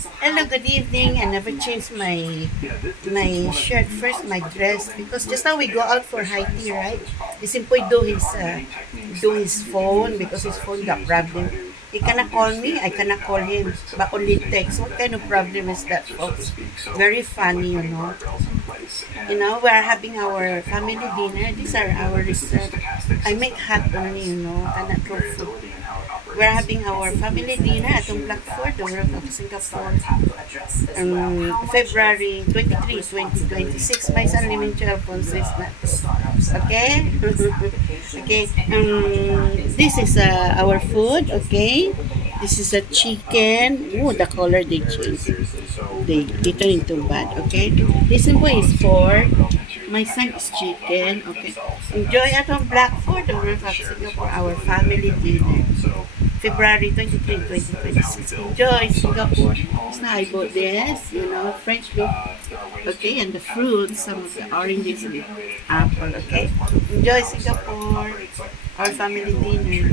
Hello, good evening. I never changed my shirt first, my dress, because just now we go out for high tea, right? Simpoy do his phone because his phone got problem. He cannot call me, I cannot call him, but only text. What kind of problem is that, folks? Very funny, you know. We are having our family dinner. These are our reserve. I make hot only, cannot cook food. We're having our family dinner at Blackford, the World of Singapore, February 23, 2026. My son Liming Alfonso is not. Okay? Okay. This is our food, okay? This is a chicken. Oh, the color they changed. They turn into bad, okay? This one is pork. My son is chicken, okay? Enjoy at Blackford, the World of Singapore, our family dinner. February 23, 2026. Enjoy Singapore. It's not about this, French milk. Okay, and the fruits, some of the oranges and apple, okay? Enjoy Singapore, our family dinner.